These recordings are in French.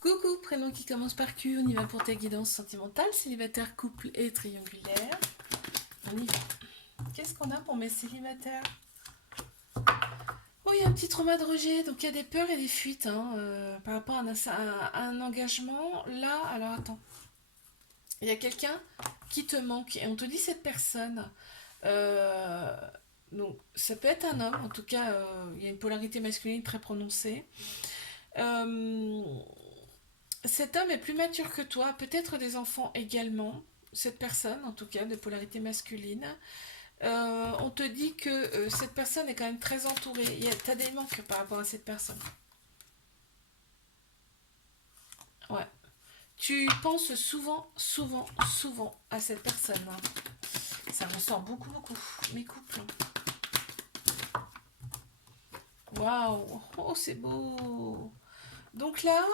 Coucou, prénom qui commence par Q, on y va pour ta guidance sentimentale, célibataire, couple et triangulaire. On y va. Qu'est-ce qu'on a pour mes célibataires? Oh, il y a un petit trauma de rejet, donc il y a des peurs et des fuites hein, par rapport à un engagement. Là, alors attends, il y a quelqu'un qui te manque et on te dit cette personne. euh, donc ça peut être un homme, en tout cas il y a une polarité masculine très prononcée. Euh, Cet homme est plus mature que toi, peut-être des enfants également. Cette personne, en tout cas, de polarité masculine. On te dit que cette personne est quand même très entourée. T'as des manques par rapport à cette personne. Ouais. Tu penses souvent, souvent, souvent à cette personne, hein. Ça ressort beaucoup, beaucoup. Mes couples. Waouh. Oh, c'est beau. Donc là,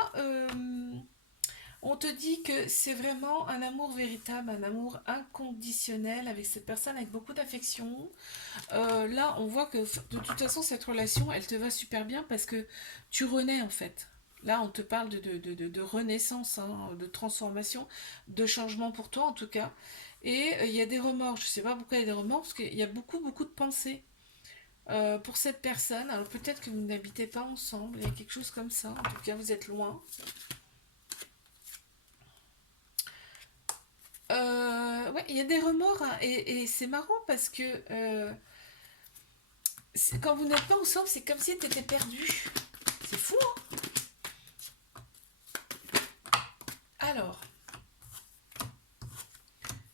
on te dit que c'est vraiment un amour véritable, un amour inconditionnel avec cette personne, avec beaucoup d'affection. Là, on voit que de toute façon, cette relation, elle te va super bien parce que tu renais en fait. Là, on te parle de renaissance, hein, de transformation, de changement pour toi en tout cas. Et il y a des remords. Je ne sais pas pourquoi il y a des remords, parce qu'il y a beaucoup, beaucoup de pensées pour cette personne. Alors peut-être que vous n'habitez pas ensemble, il y a quelque chose comme ça. En tout cas, vous êtes loin. Ouais, il y a des remords hein, et c'est marrant parce que quand vous n'êtes pas ensemble, c'est comme si tu étais perdu. C'est fou, hein. Alors,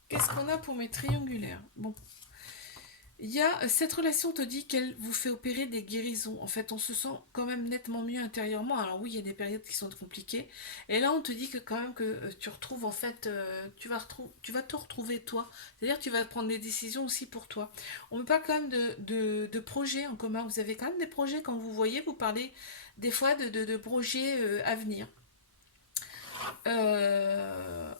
qu'est-ce qu'on a pour mes triangulaires? Bon, il y a cette relation te dit qu'elle vous fait opérer des guérisons. En fait, on se sent quand même nettement mieux intérieurement. Alors oui, il y a des périodes qui sont compliquées. Et là, on te dit que quand même que tu retrouves en fait, tu vas te retrouver toi. C'est-à-dire que tu vas prendre des décisions aussi pour toi. On me parle quand même de projets en commun. Vous avez quand même des projets quand vous voyez, vous parlez des fois de projets à venir.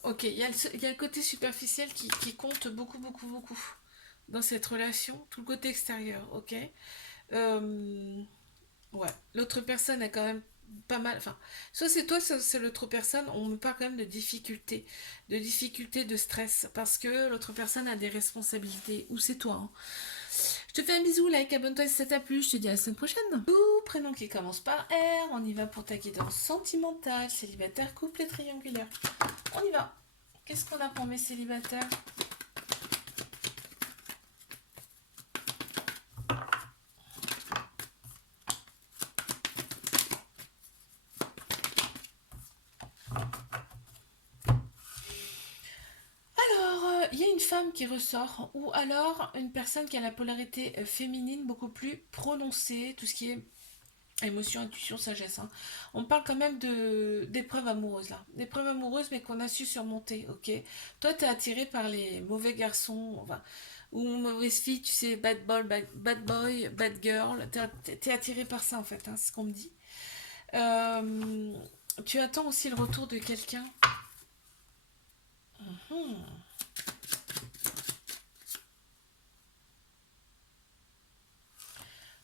Ok, il y a le côté superficiel qui compte beaucoup, beaucoup, beaucoup dans cette relation, tout le côté extérieur, ok. Euh, ouais, l'autre personne est quand même pas mal, enfin, soit c'est toi, soit c'est l'autre personne, on me parle quand même de difficultés, de stress, parce que l'autre personne a des responsabilités, ou c'est toi, hein. Je te fais un bisou, like, abonne-toi si ça t'a plu, je te dis à la semaine prochaine. Ouh, prénom qui commence par R, on y va pour ta guidance sentimentale, célibataire, couple et triangulaire. On y va. Qu'est-ce qu'on a pour mes célibataires? Alors, il y a une femme qui ressort, ou alors une personne qui a la polarité féminine beaucoup plus prononcée, tout ce qui est émotion, intuition, sagesse, hein. On parle quand même d'épreuves amoureuses là. D'épreuves amoureuses mais qu'on a su surmonter, ok. Toi t'es attiré par les mauvais garçons, enfin, ou mauvaises filles, tu sais, bad boy, bad girl. T'es attiré par ça en fait, hein, c'est ce qu'on me dit. Euh, Tu attends aussi le retour de quelqu'un. Hmm.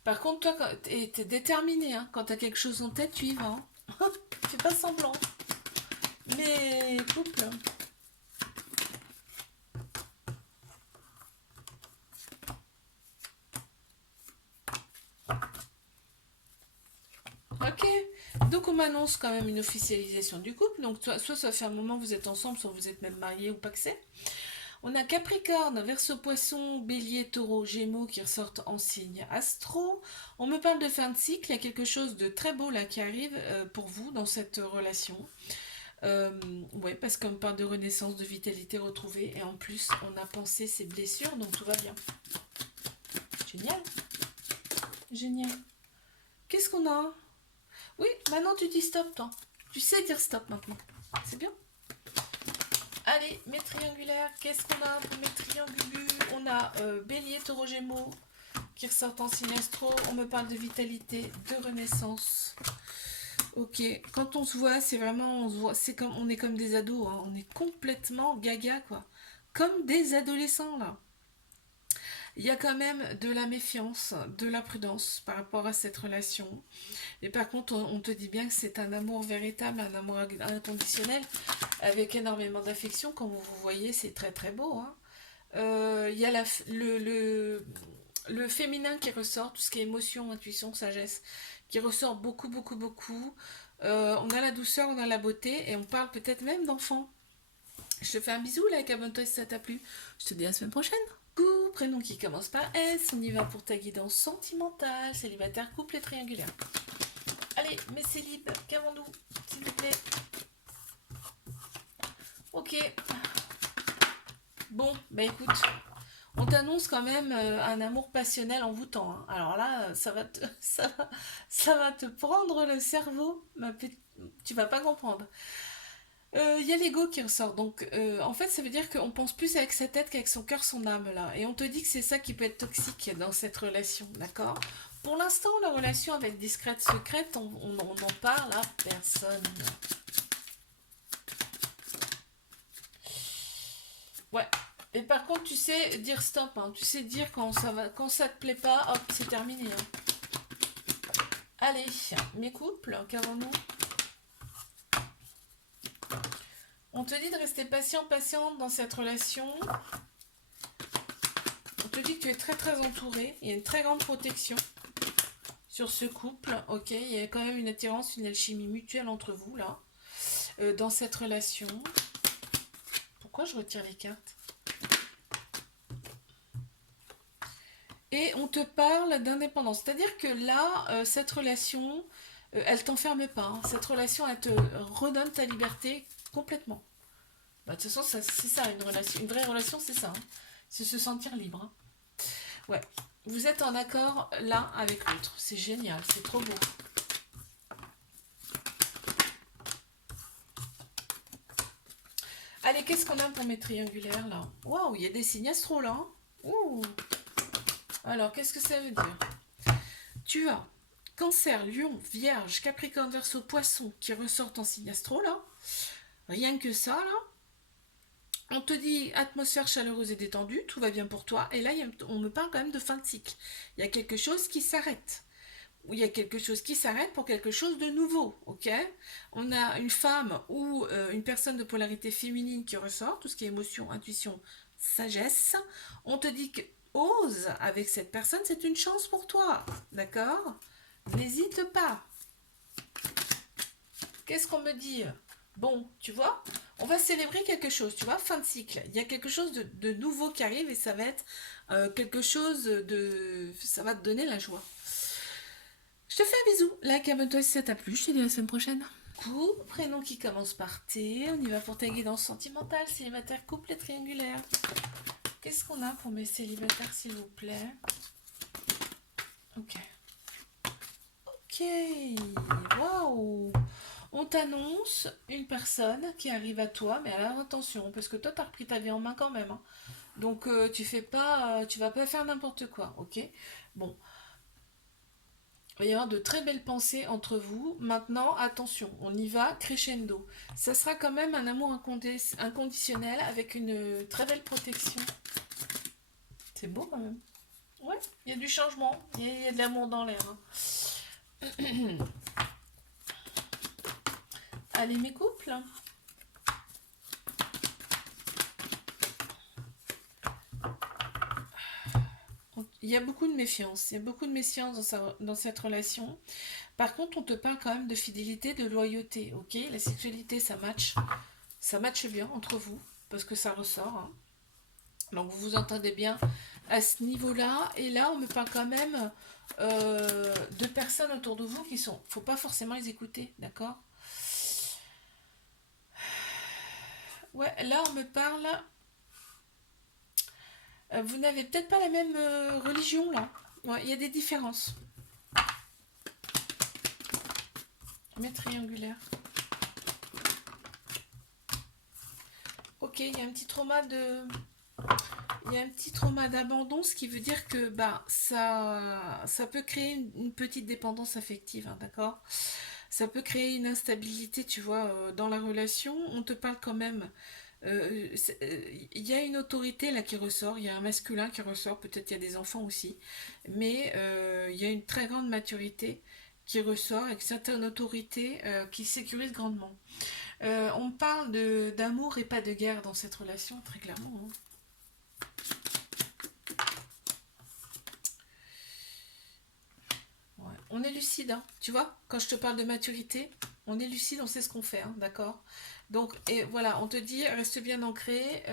Par contre, toi, t'es déterminé, hein. Quand t'as quelque chose en tête, tu y vas, hein. Fais pas semblant. Mais couple. Ok. Donc on m'annonce quand même une officialisation du couple. Donc soit ça fait un moment que vous êtes ensemble, soit vous êtes même mariés ou pas que c'est. On a Capricorne, Verseau, Poisson, Bélier, Taureau, Gémeaux qui ressortent en signe astro. On me parle de fin de cycle. Il y a quelque chose de très beau là qui arrive pour vous dans cette relation. Euh, ouais, parce qu'on me parle de renaissance, de vitalité retrouvée. Et en plus, on a pensé ses blessures, donc tout va bien. Génial. Génial. Qu'est-ce qu'on a? Oui, maintenant tu dis stop, toi. Tu sais dire stop maintenant. C'est bien. Allez, mes triangulaires, qu'est-ce qu'on a pour mes triangulus? On a Bélier, Taureau, Gémeaux qui ressortent en sinastro. On me parle de vitalité, de renaissance. Ok, quand on se voit, c'est vraiment, on se voit, c'est comme, on est comme des ados, hein. On est complètement gaga, quoi. Comme des adolescents, là. Il y a quand même de la méfiance, de la prudence par rapport à cette relation. Et par contre, on te dit bien que c'est un amour véritable, un amour inconditionnel, avec énormément d'affection. Comme vous voyez, c'est très très beau, hein. Il y a le féminin qui ressort, tout ce qui est émotion, intuition, sagesse, qui ressort beaucoup, beaucoup, beaucoup. On a la douceur, on a la beauté, et on parle peut-être même d'enfants. Je te fais un bisou, like, abonne-toi si ça t'a plu. Je te dis à la semaine prochaine. Coucou, prénom qui commence par S, on y va pour ta guidance sentimentale, célibataire, couple et triangulaire. Allez, mes célibes, qu'avons-nous, s'il vous plaît? Ok. Bon, bah écoute, on t'annonce quand même un amour passionnel envoûtant, hein. Alors là, ça va te prendre le cerveau, tu vas pas comprendre. Il y a l'ego qui ressort, donc en fait ça veut dire qu'on pense plus avec sa tête qu'avec son cœur, son âme là. Et on te dit que c'est ça qui peut être toxique dans cette relation, d'accord? Pour l'instant, la relation avec discrète secrète, on n'en parle à personne. Ouais. Et par contre, tu sais dire stop, hein. Tu sais dire quand ça te plaît pas, hop, c'est terminé, hein. Allez, mes couples, qu'avons-nous? On te dit de rester patient, patiente dans cette relation. On te dit que tu es très très entouré. Il y a une très grande protection sur ce couple. Ok, il y a quand même une attirance, une alchimie mutuelle entre vous là, dans cette relation. Pourquoi je retire les cartes? Et on te parle d'indépendance. C'est-à-dire que là, cette relation, elle t'enferme pas, hein. Cette relation, elle te redonne ta liberté complètement. Bah, de toute façon, c'est ça, une relation. Une vraie relation, c'est ça, hein. C'est se sentir libre, hein. Ouais. Vous êtes en accord l'un avec l'autre. C'est génial, c'est trop beau. Allez, qu'est-ce qu'on a pour mes triangulaires là? Waouh, il y a des signes astro là, hein. Ouh. Alors, qu'est-ce que ça veut dire? Tu as Cancer, Lion, Vierge, Capricorne, Verseau, Poisson qui ressortent en signe astro là. Rien que ça là. On te dit atmosphère chaleureuse et détendue, tout va bien pour toi. Et là, on me parle quand même de fin de cycle. Il y a quelque chose qui s'arrête. Il y a quelque chose qui s'arrête pour quelque chose de nouveau, ok? On a une femme ou une personne de polarité féminine qui ressort, tout ce qui est émotion, intuition, sagesse. On te dit que ose avec cette personne, c'est une chance pour toi, d'accord? N'hésite pas. Qu'est-ce qu'on me dit? Bon, tu vois, on va célébrer quelque chose, tu vois, fin de cycle. Il y a quelque chose de nouveau qui arrive et ça va être quelque chose de... Ça va te donner la joie. Je te fais un bisou. Like, abonne-toi si ça t'a plu. Je te dis à la semaine prochaine. Coucou, prénom qui commence par T. On y va pour ta guidance sentimentale, célibataire, couple et triangulaire. Qu'est-ce qu'on a pour mes célibataires, s'il vous plaît? Ok. Ok. Waouh. On t'annonce une personne qui arrive à toi, mais alors attention, parce que toi, t'as repris ta vie en main quand même, hein. Donc, tu vas pas faire n'importe quoi, ok? Bon, il va y avoir de très belles pensées entre vous. Maintenant, attention, on y va crescendo. Ça sera quand même un amour inconditionnel avec une très belle protection. C'est beau quand même. Ouais, il y a du changement, il y a de l'amour dans l'air, hein. Allez, mes couples. Il y a beaucoup de méfiance. Il y a beaucoup de méfiance dans cette relation. Par contre, on te parle quand même de fidélité, de loyauté, ok? La sexualité, ça matche bien entre vous, parce que ça ressort, hein. Donc vous vous entendez bien à ce niveau-là. Et là, on me parle quand même de personnes autour de vous qui sont... Faut pas forcément les écouter, d'accord? Ouais, là, on me parle... vous n'avez peut-être pas la même religion, là. Ouais, il y a des différences. Mais triangulaire. Ok, il y a un petit trauma de... Il y a un petit trauma d'abandon, ce qui veut dire que bah, ça peut créer une petite dépendance affective, hein, d'accord? Ça peut créer une instabilité, tu vois, dans la relation. On te parle quand même Il y a une autorité là qui ressort, il y a un masculin qui ressort, peut-être il y a des enfants aussi, mais il y a une très grande maturité qui ressort avec certaines autorités qui sécurisent grandement. On parle d'amour et pas de guerre dans cette relation, très clairement, hein. Ouais. On est lucide, hein. Tu vois, quand je te parle de maturité, on est lucide, on sait ce qu'on fait, hein, d'accord? Donc, et voilà, on te dit, reste bien ancré.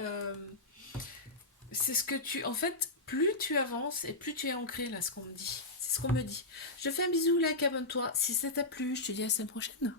C'est ce que tu... En fait, plus tu avances et plus tu es ancré, là, ce qu'on me dit. C'est ce qu'on me dit. Je te fais un bisou, like, abonne-toi. Si ça t'a plu, je te dis à la semaine prochaine.